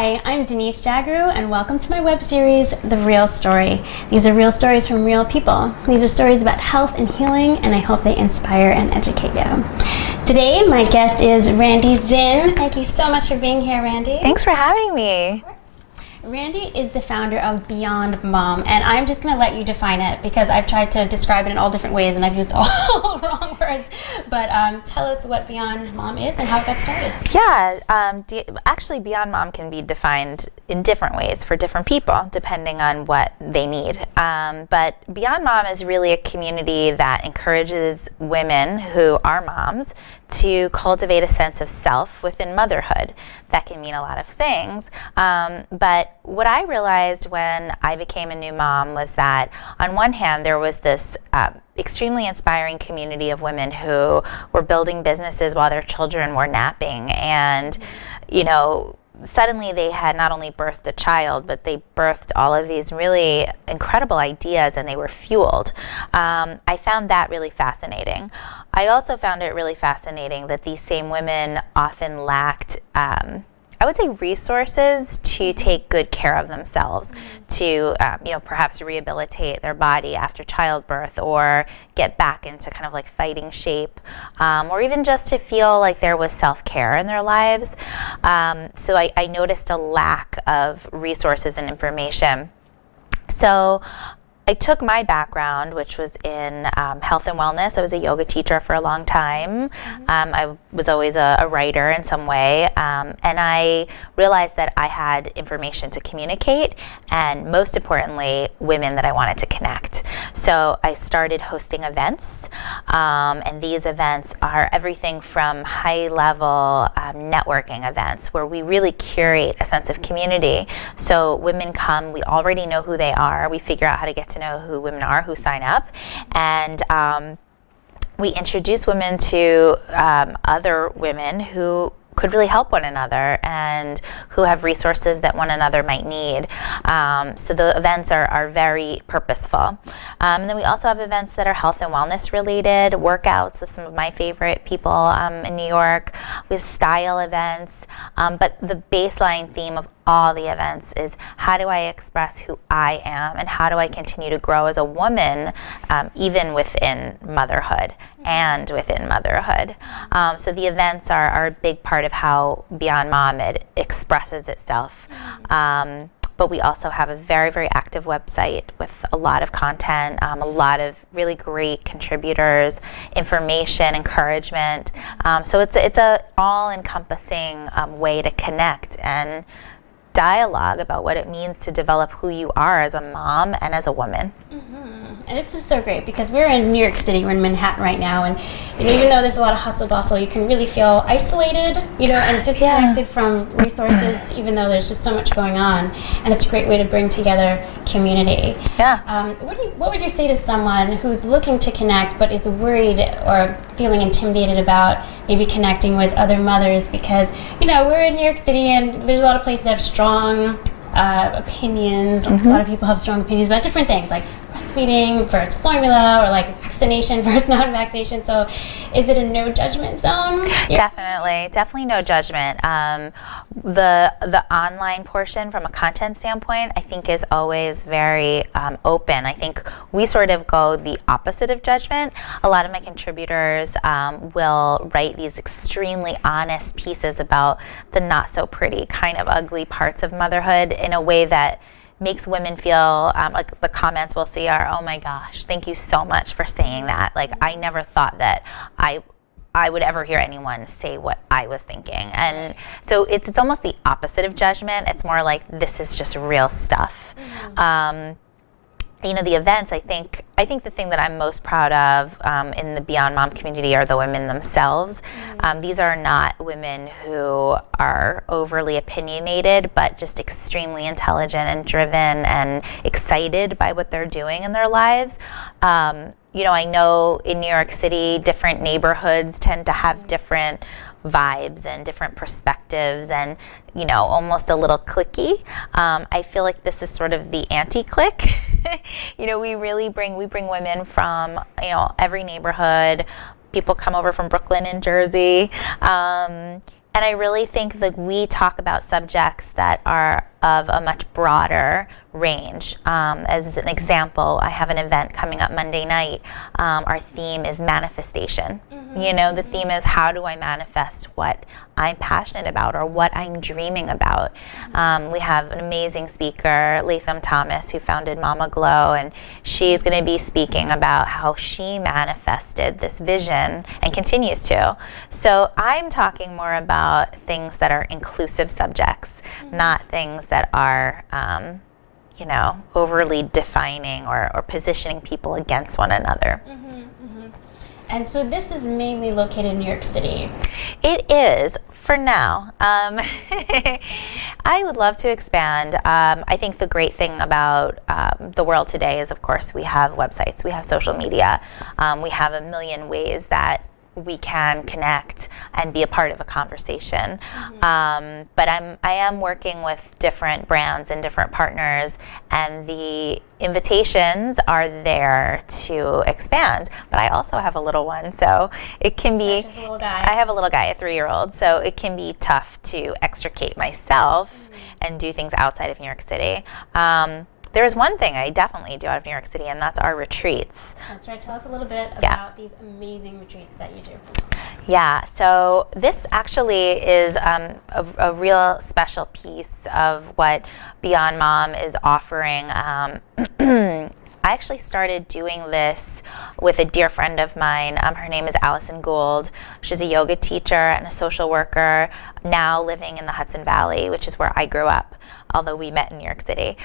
Hi, I'm Denise Jagroo, and welcome to my web series, The Real Story. These are real stories from real people. These are stories about health and healing, and I hope they inspire and educate you. Today, my guest is Randi Zinn. Thank you so much for being here, Randi. Thanks for having me. Randi is the founder of Beyond Mom, and I'm just going to let you define it because I've tried to describe it in all different ways and I've used all wrong words. But tell us what Beyond Mom is and how it got started. Yeah, actually Beyond Mom can be defined in different ways for different people depending on what they need. But Beyond Mom is really a community that encourages women who are moms to cultivate a sense of self within motherhood. That can mean a lot of things. But what I realized when I became a new mom was that on one hand there was this extremely inspiring community of women who were building businesses while their children were napping, and you know, suddenly they had not only birthed a child, but they birthed all of these really incredible ideas, and they were fueled. I found that really fascinating. I also found it really fascinating that these same women often lacked I would say resources to take good care of themselves, to perhaps rehabilitate their body after childbirth or get back into kind of like fighting shape, or even just to feel like there was self-care in their lives. So I noticed a lack of resources and information. So I took my background, which was in health and wellness. I was a yoga teacher for a long time. I was always a writer in some way. And I realized that I had information to communicate, and most importantly, women that I wanted to connect. So I started hosting events. And these events are everything from high-level networking events where we really curate a sense of community. So women come, we already know who they are. We figure out how to get to know who women are who sign up, and we introduce women to other women who could really help one another and who have resources that one another might need. So the events are very purposeful. And then we also have events that are health and wellness related, workouts with some of my favorite people in New York. We have style events, but the baseline theme of all the events is how do I express who I am and how do I continue to grow as a woman, even within motherhood and within motherhood. So the events are a big part of how Beyond Mom it expresses itself. But we also have a very, very active website with a lot of content, a lot of really great contributors, information, encouragement. So it's a all-encompassing way to connect and dialogue about what it means to develop who you are as a mom and as a woman. And this is so great because we're in New York City, we're in Manhattan right now, and even though there's a lot of hustle bustle, you can really feel isolated, and disconnected from resources, even though there's just so much going on. And it's a great way to bring together community. Yeah. What would you say to someone who's looking to connect but is worried or feeling intimidated about maybe connecting with other mothers because, we're in New York City and there's a lot of places that have strong opinions. A lot of people have strong opinions about different things, like breastfeeding versus formula, or like vaccination versus non-vaccination. So is it a no judgment zone? Definitely no judgment. The online portion from a content standpoint, I think is always very open. I think we sort of go the opposite of judgment. A lot of my contributors will write these extremely honest pieces about the not so pretty, kind of ugly parts of motherhood in a way that makes women feel like the comments we'll see are, oh my gosh, thank you so much for saying that. Like, I never thought that I would ever hear anyone say what I was thinking. And so it's almost the opposite of judgment. It's more like, this is just real stuff. The events, I think the thing that I'm most proud of in the Beyond Mom community are the women themselves. These are not women who are overly opinionated, but just extremely intelligent and driven and excited by what they're doing in their lives. I know in New York City, different neighborhoods tend to have different vibes and different perspectives and, almost a little cliquey. I feel like this is sort of the anti-clique. We really bring women from, every neighborhood. People come over from Brooklyn and Jersey. And And I really think that we talk about subjects that are of a much broader range. As an example, I have an event coming up Monday night. Our theme is manifestation. You know, the theme is, how do I manifest what I'm passionate about or what I'm dreaming about? We have an amazing speaker, Latham Thomas, who founded Mama Glow, and she's going to be speaking about how she manifested this vision and continues to. So I'm talking more about things that are inclusive subjects, not things that are you know, overly defining or positioning people against one another. And so this is mainly located in New York City. It is, for now. I would love to expand. I think the great thing about the world today is, of course, we have websites, we have social media, we have a million ways that we can connect and be a part of a conversation. But I am working with different brands and different partners, and the invitations are there to expand. But I also have a little one, so it can be, Such as a little guy. I have a little guy, a 3-year-old, so it can be tough to extricate myself and do things outside of New York City. There is one thing I definitely do out of New York City, and that's our retreats. That's right. Tell us a little bit about these amazing retreats that you do. Yeah, so this actually is a real special piece of what Beyond Mom is offering. I actually started doing this with a dear friend of mine. Her name is Allison Gould. She's a yoga teacher and a social worker, now living in the Hudson Valley, which is where I grew up, although we met in New York City.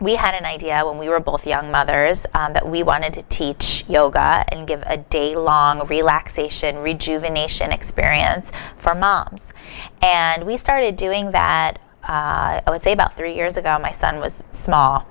We had an idea when we were both young mothers that we wanted to teach yoga and give a day-long relaxation, rejuvenation experience for moms. And we started doing that, I would say about 3 years ago. My son was small.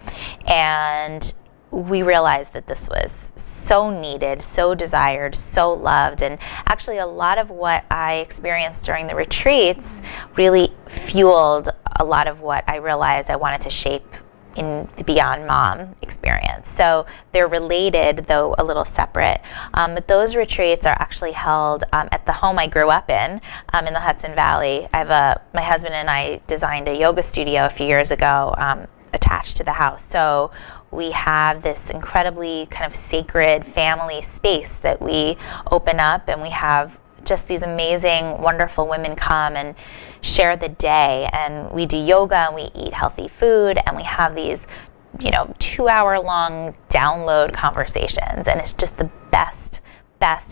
And we realized that this was so needed, so desired, so loved. And actually a lot of what I experienced during the retreats really fueled a lot of what I realized I wanted to shape in the Beyond Mom experience. So they're related, though a little separate. But those retreats are actually held at the home I grew up in the Hudson Valley. My husband and I designed a yoga studio a few years ago attached to the house. So we have this incredibly kind of sacred family space that we open up, and we have just these amazing, wonderful women come and share the day, and we do yoga and we eat healthy food, and we have these 2-hour-long download conversations, and it's just the best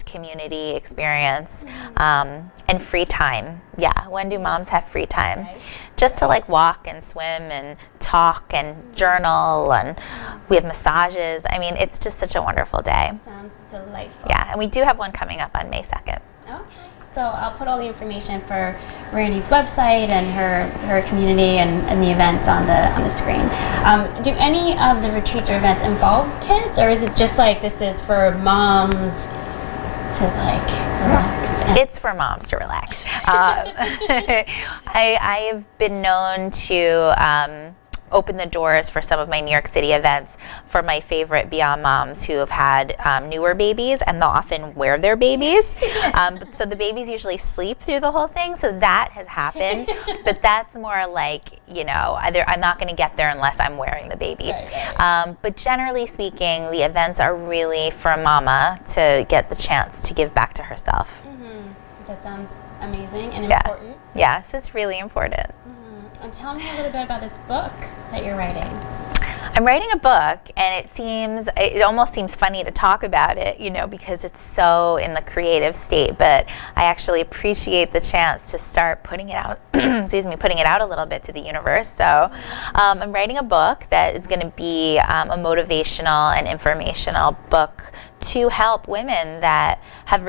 community experience. And free time. Yeah, when do moms have free time? Right. Just to like walk and swim and talk and journal, and we have massages. I mean, it's just such a wonderful day. Sounds delightful. Yeah, and we do have one coming up on May 2nd. Okay. So I'll put all the information for Randi's website and her community and the events on the screen. Do any of the retreats or events involve kids, or is it just like this is for moms to like relax? It's for moms to relax. I have been known to open the doors for some of my New York City events for my favorite Beyond Moms who have had newer babies, and they'll often wear their babies. So the babies usually sleep through the whole thing, so that has happened. But that's more like, I'm not going to get there unless I'm wearing the baby. Right. But generally speaking, the events are really for mama to get the chance to give back to herself. That sounds amazing and important. Yes, it's really important. And tell me a little bit about this book that you're writing. I'm writing a book, and it almost seems funny to talk about it, because it's so in the creative state, but I actually appreciate the chance to start putting it out, putting it out a little bit to the universe. So I'm writing a book that is going to be a motivational and informational book to help women that have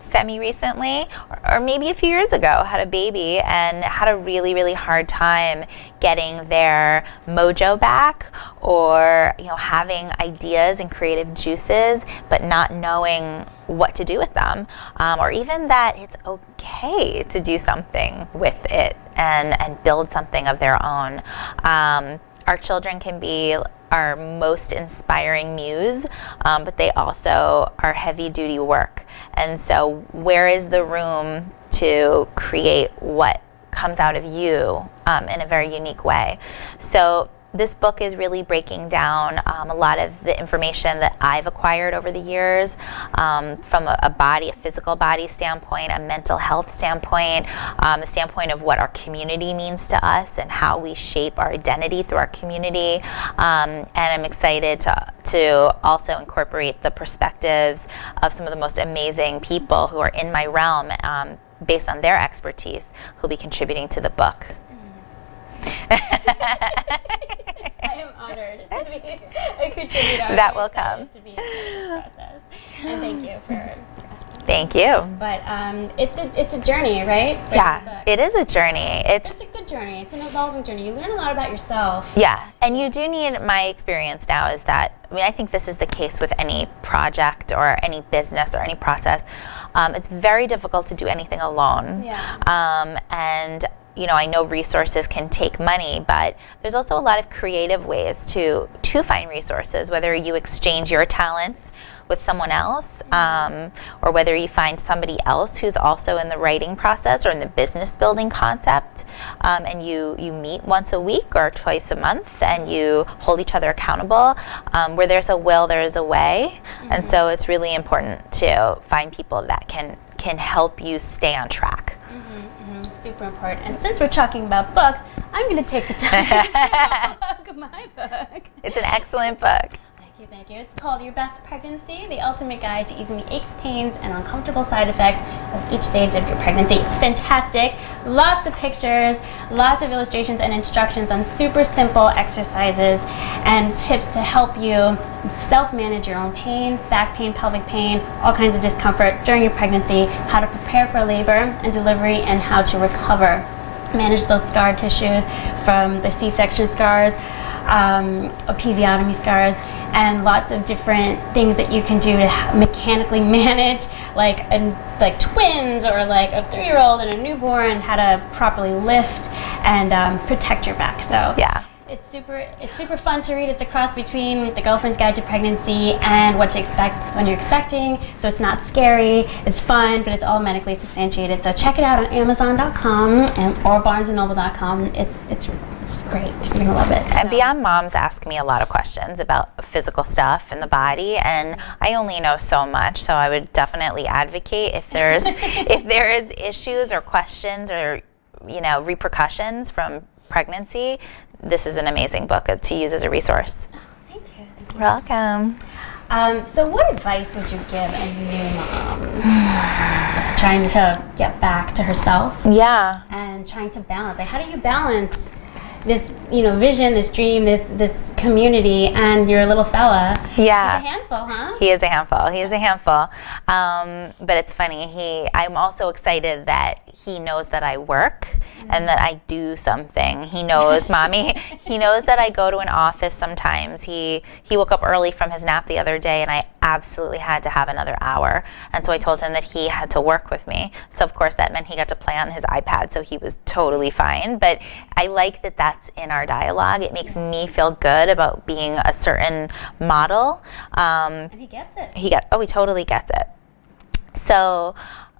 semi-recently, or maybe a few years ago, had a baby and had a really, really hard time getting their mojo back, or having ideas and creative juices but not knowing what to do with them, or even that it's okay to do something with it and build something of their own. Our children can be our most inspiring muse, but they also are heavy-duty work. And so where is the room to create what comes out of you in a very unique way. So this book is really breaking down a lot of the information that I've acquired over the years, from a physical body standpoint, a mental health standpoint, the standpoint of what our community means to us and how we shape our identity through our community. And I'm excited to also incorporate the perspectives of some of the most amazing people who are in my realm, based on their expertise, who'll be contributing to the book. I am honored to be a contributor. That will come. To be in this process. And thank you for asking. Thank you. But it's a journey, right? Yeah, it is a journey. It's a good journey. It's an evolving journey. You learn a lot about yourself. Yeah, and you do need, my experience now is that, I think this is the case with any project or any business or any process. It's very difficult to do anything alone. Yeah. And I know resources can take money, but there's also a lot of creative ways to find resources, whether you exchange your talents with someone else, or whether you find somebody else who's also in the writing process or in the business building concept, and you meet once a week or twice a month and you hold each other accountable. Where there's a will, there is a way. And so it's really important to find people that can help you stay on track. Super important. And since we're talking about books, I'm going to take the time to plug my book. It's an excellent book. Thank you. It's called Your Best Pregnancy, The Ultimate Guide to Easing the Aches, Pains, and Uncomfortable Side Effects of Each Stage of Your Pregnancy. It's fantastic. Lots of pictures, lots of illustrations and instructions on super simple exercises and tips to help you self-manage your own pain, back pain, pelvic pain, all kinds of discomfort during your pregnancy, how to prepare for labor and delivery, and how to recover. Manage those scar tissues from the C-section scars, episiotomy scars, and lots of different things that you can do to mechanically manage like twins or like a 3-year-old and a newborn, how to properly lift and protect your back. So yeah, it's super fun to read. It's a cross between The Girlfriend's Guide to Pregnancy and What to Expect When You're Expecting. So it's not scary, it's fun, but it's all medically substantiated. So check it out on Amazon.com or BarnesandNoble.com. It's great. You're gonna love it. And Beyond Moms ask me a lot of questions about physical stuff in the body, and I only know so much. So I would definitely advocate if there's issues or questions or repercussions from pregnancy. This is an amazing book to use as a resource. Oh, thank you. You're welcome. So what advice would you give a new mom trying to get back to herself? Yeah. And trying to balance. Like, how do you balance this, vision, this dream, this community, and your little fella? Yeah. He's a handful, huh? He is a handful. But it's funny. I'm also excited that he knows that I work and that I do something. He knows, Mommy. He knows that I go to an office sometimes. He woke up early from his nap the other day, and I absolutely had to have another hour. And so I told him that he had to work with me. So of course that meant he got to play on his iPad, so he was totally fine. But I like that that's in our dialogue. It makes me feel good about being a certain model. And he gets it. He totally gets it. So,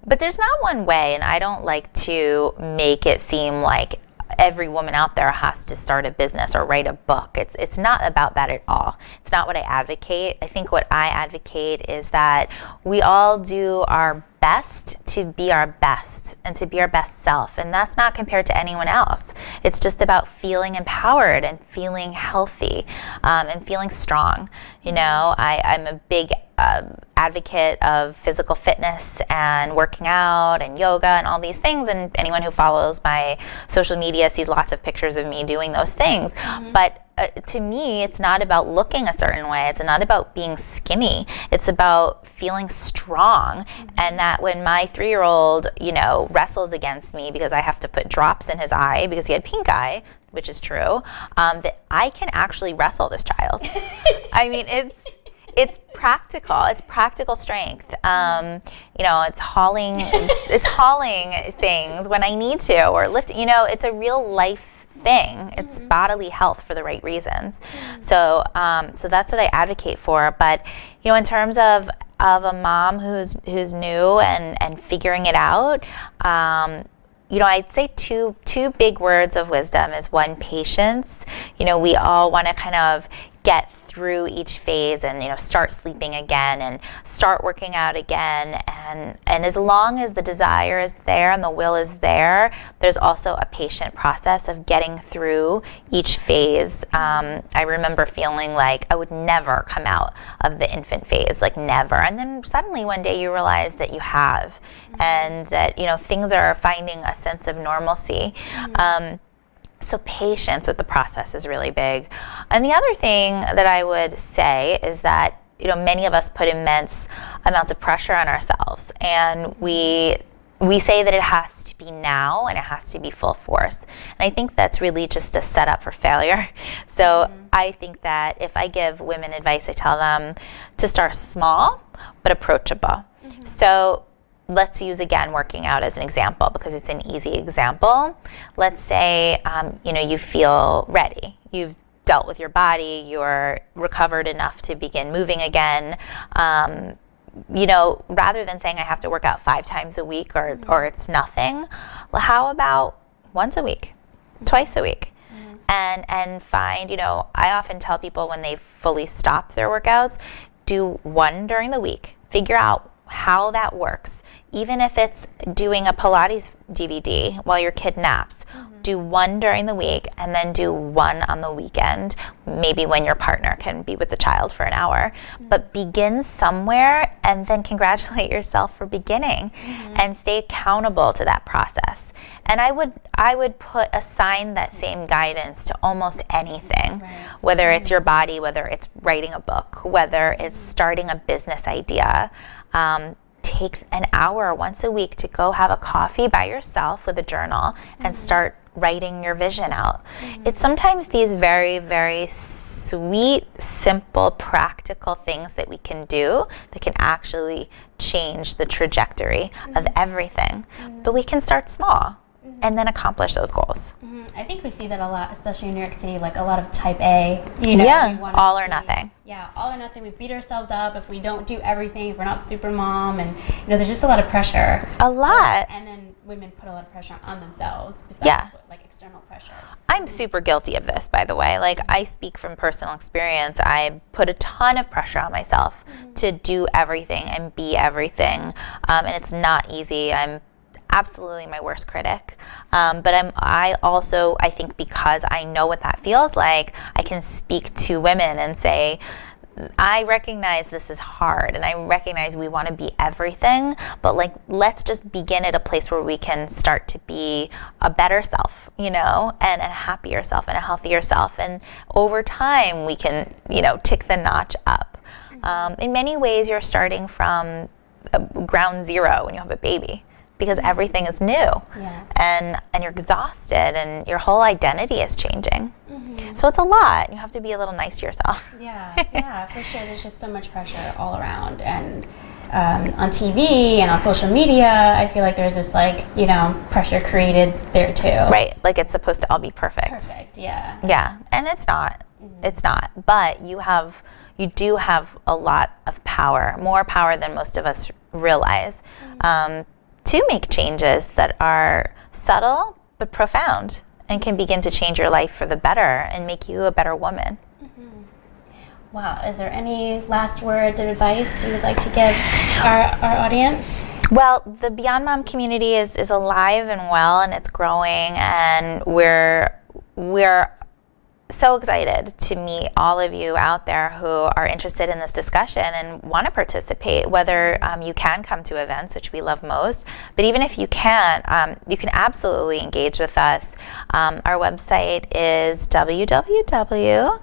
but there's not one way, and I don't like to make it seem like every woman out there has to start a business or write a book. It's not about that at all. It's not what I advocate. I think what I advocate is that we all do our best to be our best and to be our best self, and that's not compared to anyone else. It's just about feeling empowered and feeling healthy, and feeling strong. I'm a big advocate of physical fitness and working out and yoga and all these things, and anyone who follows my social media sees lots of pictures of me doing those things. But to me, it's not about looking a certain way. It's not about being skinny. It's about feeling strong. And that when my 3-year-old, wrestles against me because I have to put drops in his eye because he had pink eye, which is true, that I can actually wrestle this child. I mean, it's practical. It's practical strength. It's hauling things when I need to, or lift. It's a real life thing. It's bodily health for the right reasons. So that's what I advocate for. But in terms of of a mom who's new and figuring it out, I'd say two big words of wisdom is one, patience. We all want to kind of get through each phase and start sleeping again and start working out again, and as long as the desire is there and the will is there, there's also a patient process of getting through each phase. I remember feeling like I would never come out of the infant phase, like never, and then suddenly one day you realize that you have, and that things are finding a sense of normalcy. So patience with the process is really big. And the other thing that I would say is that, many of us put immense amounts of pressure on ourselves. And we say that it has to be now and it has to be full force. And I think that's really just a setup for failure. So I think that if I give women advice, I tell them to start small but approachable. So let's use, again, working out as an example because it's an easy example. Let's say, you feel ready. You've dealt with your body. You're recovered enough to begin moving again. Rather than saying I have to work out 5 times a week or it's nothing, well, how about once a week, twice a week? And find, I often tell people when they fully stop their workouts, do one during the week. Figure out how that works. Even if it's doing a Pilates DVD while your kid naps, do one during the week and then do one on the weekend, maybe when your partner can be with the child for an hour. But begin somewhere and then congratulate yourself for beginning and stay accountable to that process. And I would assign that same guidance to almost anything, whether it's your body, whether it's writing a book, whether it's starting a business idea. Take an hour once a week to go have a coffee by yourself with a journal and start writing your vision out. It's sometimes these very, very sweet, simple, practical things that we can do that can actually change the trajectory of everything. But we can start small and then accomplish those goals. I think we see that a lot, especially in New York City, like a lot of type A. All or nothing. Yeah, all or nothing. We beat ourselves up if we don't do everything, if we're not super mom, and there's just a lot of pressure. A lot. And then women put a lot of pressure on themselves besides like external pressure. I'm super guilty of this, by the way. Like, I speak from personal experience. I put a ton of pressure on myself to do everything and be everything, and it's not easy. I'm absolutely my worst critic, but I think because I know what that feels like, I can speak to women and say, I recognize this is hard, and I recognize we want to be everything, but let's just begin at a place where we can start to be a better self, and a happier self and a healthier self, and over time we can, tick the notch up. In many ways, you're starting from ground zero when you have a baby, because everything is new, and you're exhausted, and your whole identity is changing. So it's a lot. You have to be a little nice to yourself. Yeah, for sure. There's just so much pressure all around, and on TV and on social media, I feel like there's this pressure created there too. Right, like it's supposed to all be perfect. Perfect, yeah. Yeah, and it's not. It's not. But you do have a lot of power, more power than most of us realize. To make changes that are subtle but profound and can begin to change your life for the better and make you a better woman. Wow, is there any last words of advice you would like to give our audience? Well, the Beyond Mom community is alive and well, and it's growing, and we're so excited to meet all of you out there who are interested in this discussion and want to participate, whether you can come to events, which we love most, but even if you can't, you can absolutely engage with us. Our website is www.rz,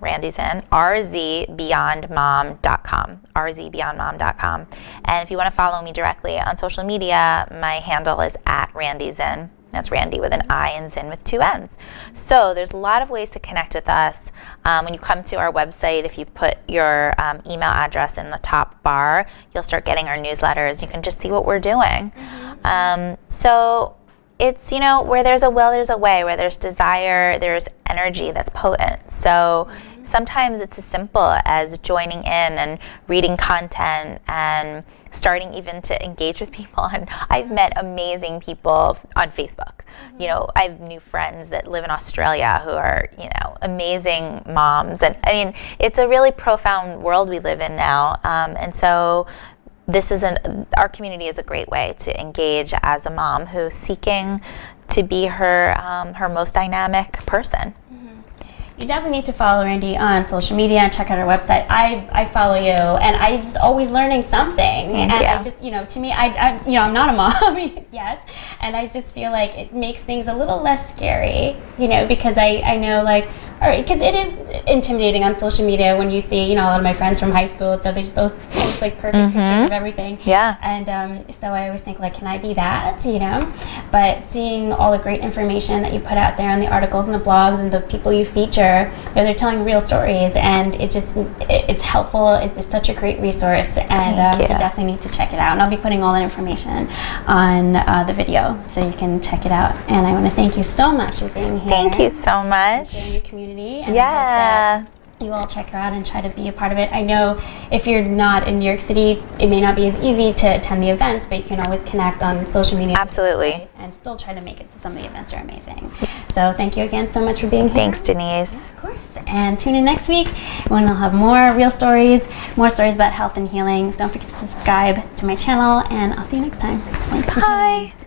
Randi Zinn, rzbeyondmom.com, rzbeyondmom.com. And if you want to follow me directly on social media, my handle is @Randi Zinn. That's Randi with an I and Zinn with 2 N's. So there's a lot of ways to connect with us. When you come to our website, if you put your email address in the top bar, you'll start getting our newsletters. You can just see what we're doing. So it's, where there's a will, there's a way. Where there's desire, there's energy that's potent. So sometimes it's as simple as joining in and reading content and starting even to engage with people. And I've met amazing people on Facebook. I have new friends that live in Australia who are, amazing moms. And I mean, it's a really profound world we live in now. And so our community is a great way to engage as a mom who's seeking to be her most dynamic person. You definitely need to follow Randi on social media and check out her website. I follow you, and I'm just always learning something. Thank you. I just, to me, I'm not a mom yet, and I just feel like it makes things a little less scary, because I know, like, all right, because it is intimidating on social media when you see, a lot of my friends from high school, so they just post like perfect pictures of everything. Yeah. And so I always think, like, can I be that, But seeing all the great information that you put out there, and the articles and the blogs and the people you feature, they're telling real stories, and it's helpful. It's just such a great resource, and you definitely need to check it out. And I'll be putting all that information on the video, so you can check it out. And I want to thank you so much for being here. Thank you so much. Sharing your community. And Yeah. I hope that you all check her out and try to be a part of it. I know if you're not in New York City, it may not be as easy to attend the events, but you can always connect on social media. Absolutely. And still try to make it to some of the events. Are amazing. So thank you again so much for being here. Thanks, Denise. Of course. And tune in next week when I'll have more real stories, more stories about health and healing. Don't forget to subscribe to my channel, and I'll see you next time. Thanks for tuning in. Bye.